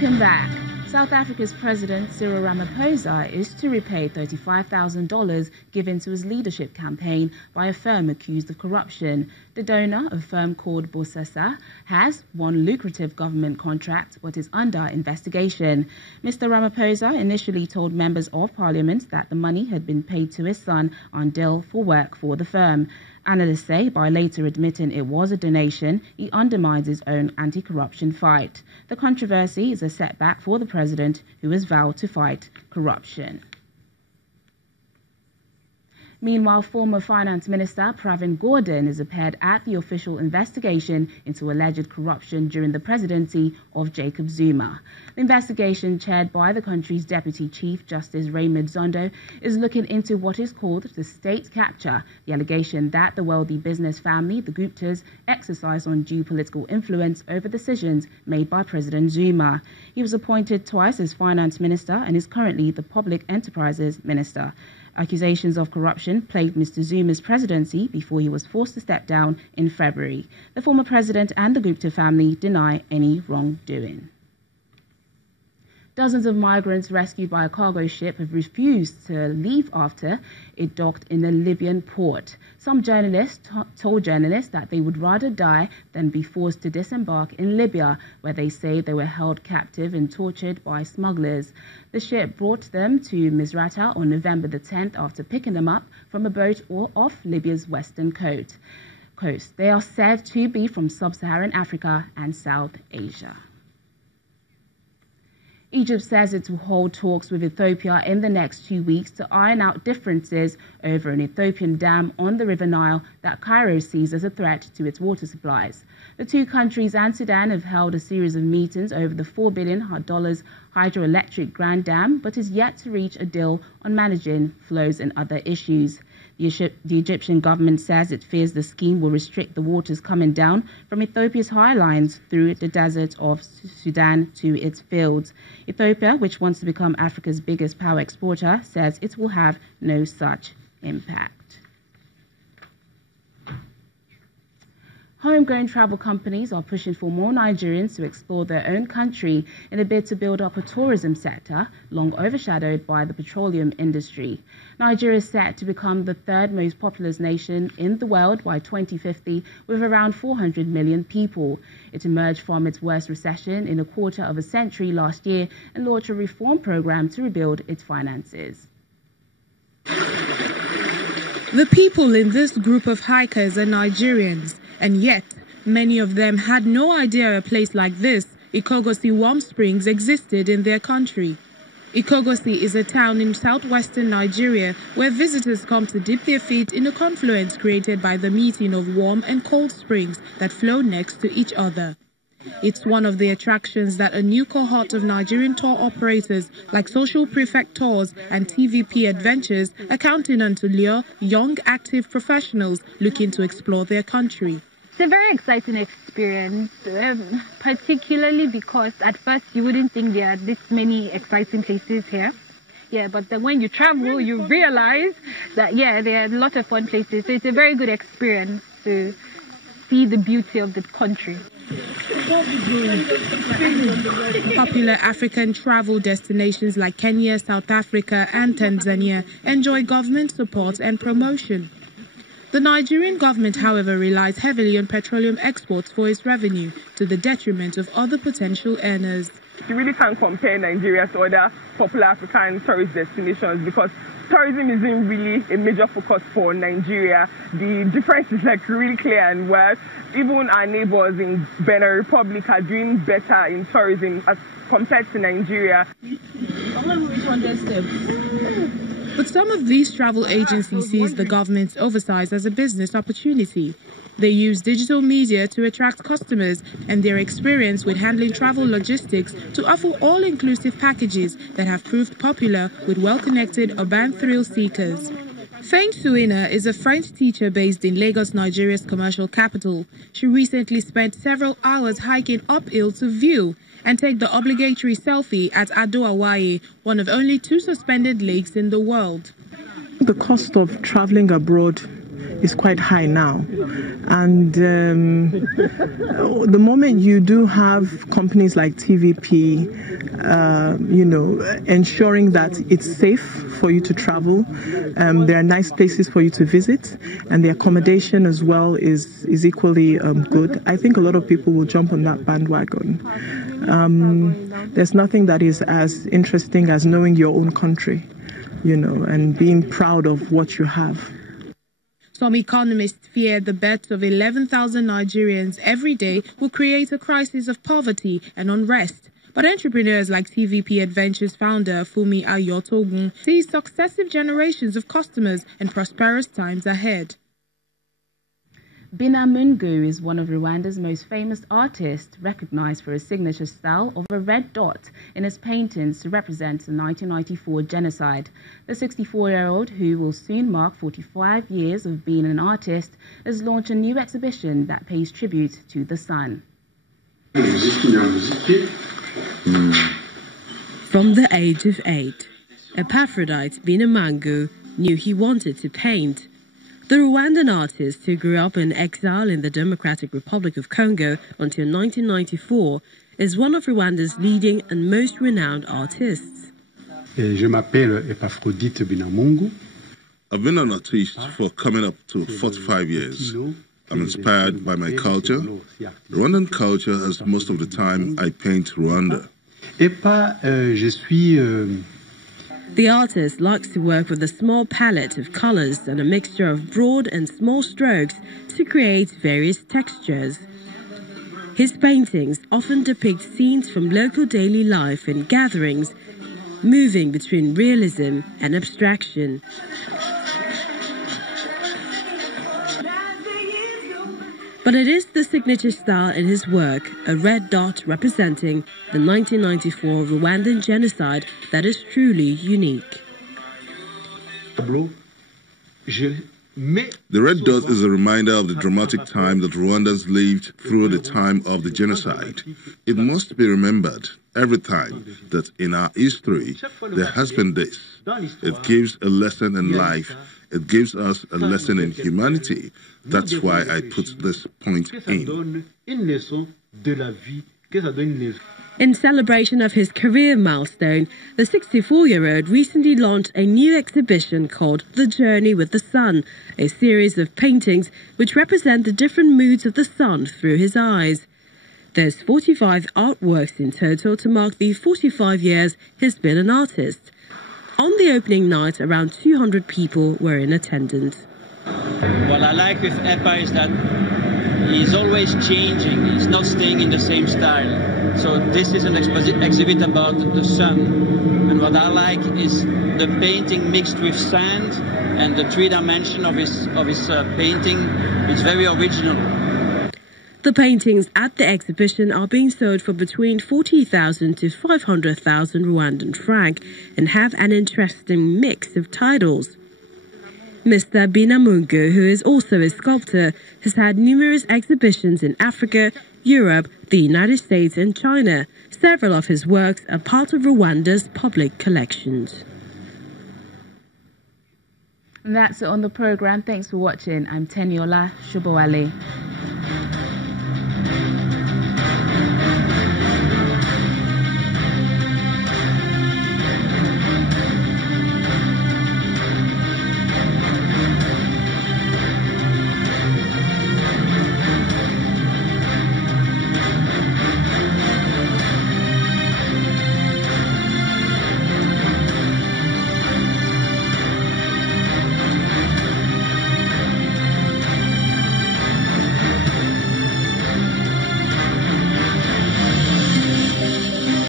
Welcome back. South Africa's President Cyril Ramaphosa is to repay $35,000 given to his leadership campaign by a firm accused of corruption. The donor, a firm called Bosesa, has one lucrative government contract but is under investigation. Mr. Ramaphosa initially told members of parliament that the money had been paid to his son Andile for work for the firm. Analysts say by later admitting it was a donation, he undermines his own anti-corruption fight. The controversy is a setback for the president, who has vowed to fight corruption. Meanwhile, former Finance Minister Pravin Gordhan is appeared at the official investigation into alleged corruption during the presidency of Jacob Zuma. The investigation, chaired by the country's Deputy Chief Justice Raymond Zondo, is looking into what is called the state capture, the allegation that the wealthy business family, the Guptas, exercised undue political influence over decisions made by President Zuma. He was appointed twice as Finance Minister and is currently the Public Enterprises Minister. Accusations of corruption plagued Mr. Zuma's presidency before he was forced to step down in February. The former president and the Gupta family deny any wrongdoing. Dozens of migrants rescued by a cargo ship have refused to leave after it docked in a Libyan port. Some journalists told journalists that they would rather die than be forced to disembark in Libya, where they say they were held captive and tortured by smugglers. The ship brought them to Misrata on November the 10th after picking them up from a boat off Libya's western coast. They are said to be from sub-Saharan Africa and South Asia. Egypt says it will hold talks with Ethiopia in the next 2 weeks to iron out differences over an Ethiopian dam on the River Nile that Cairo sees as a threat to its water supplies. The two countries and Sudan have held a series of meetings over the $4 billion hydroelectric Grand Dam, but is yet to reach a deal on managing flows and other issues. The Egyptian government says it fears the scheme will restrict the waters coming down from Ethiopia's highlines through the desert of Sudan to its fields. Ethiopia, which wants to become Africa's biggest power exporter, says it will have no such impact. Homegrown travel companies are pushing for more Nigerians to explore their own country in a bid to build up a tourism sector long overshadowed by the petroleum industry. Nigeria is set to become the third most populous nation in the world by 2050, with around 400 million people. It emerged from its worst recession in a quarter of a century last year and launched a reform program to rebuild its finances. The people in this group of hikers are Nigerians. And yet, many of them had no idea a place like this, Ikogosi Warm Springs, existed in their country. Ikogosi is a town in southwestern Nigeria where visitors come to dip their feet in a confluence created by the meeting of warm and cold springs that flow next to each other. It's one of the attractions that a new cohort of Nigerian tour operators like Social Prefect Tours and TVP Adventures are counting on to lure young, active professionals looking to explore their country. It's a very exciting experience, particularly because at first you wouldn't think there are this many exciting places here. Yeah, but then when you travel, you realize that, yeah, there are a lot of fun places. So it's a very good experience to see the beauty of the country. Popular African travel destinations like Kenya, South Africa and Tanzania enjoy government support and promotion. The Nigerian government, however, relies heavily on petroleum exports for its revenue, to the detriment of other potential earners. You really can't compare Nigeria to other popular African tourist destinations because tourism isn't really a major focus for Nigeria. The difference is really clear, and where even our neighbors in Benin Republic are doing better in tourism as compared to Nigeria. But some of these travel agencies see the government's oversight as a business opportunity. They use digital media to attract customers and their experience with handling travel logistics to offer all-inclusive packages that have proved popular with well-connected urban thrill seekers. Fain Suina is a French teacher based in Lagos, Nigeria's commercial capital. She recently spent several hours hiking uphill to view and take the obligatory selfie at Ado Awaye, one of only 2 suspended lakes in the world. The cost of traveling abroad is quite high now. And the moment you do have companies like TVP, ensuring that it's safe for you to travel, there are nice places for you to visit, and the accommodation as well is equally good. I think a lot of people will jump on that bandwagon. There's nothing that is as interesting as knowing your own country, and being proud of what you have. Some economists fear the birth of 11,000 Nigerians every day will create a crisis of poverty and unrest. But entrepreneurs like TVP Adventures founder Fumi Ayotogun see successive generations of customers and prosperous times ahead. Binamungu is one of Rwanda's most famous artists, recognized for his signature style of a red dot in his paintings to represent the 1994 genocide. The 64-year-old, who will soon mark 45 years of being an artist, has launched a new exhibition that pays tribute to the sun. From the age of 8, Epaphrodite Binamungu knew he wanted to paint. The Rwandan artist, who grew up in exile in the Democratic Republic of Congo until 1994, is one of Rwanda's leading and most renowned artists. Je m'appelle Epaphrodite Binamungu. I've been an artist for coming up to 45 years. I'm inspired by my culture, Rwandan culture, as most of the time I paint Rwanda. The artist likes to work with a small palette of colors and a mixture of broad and small strokes to create various textures. His paintings often depict scenes from local daily life and gatherings, moving between realism and abstraction. But it is the signature style in his work, a red dot representing the 1994 Rwandan genocide, that is truly unique. The red dot is a reminder of the dramatic time that Rwandans lived through the time of the genocide. It must be remembered every time that in our history there has been this. It gives a lesson in life. It gives us a lesson in humanity. That's why I put this point in. In celebration of his career milestone, the 64-year-old recently launched a new exhibition called The Journey with the Sun, a series of paintings which represent the different moods of the sun through his eyes. There's 45 artworks in total to mark the 45 years he's been an artist. On the opening night, around 200 people were in attendance. What I like with Epa is that he's always changing. He's not staying in the same style. So this is an exhibit about the sun. And what I like is the painting mixed with sand, and the 3 dimension of his painting is very original. The paintings at the exhibition are being sold for between 40,000 to 500,000 Rwandan franc and have an interesting mix of titles. Mr. Binamungu, who is also a sculptor, has had numerous exhibitions in Africa, Europe, the United States and China. Several of his works are part of Rwanda's public collections. And that's it on the program. Thanks for watching. I'm Teniola Shubowale.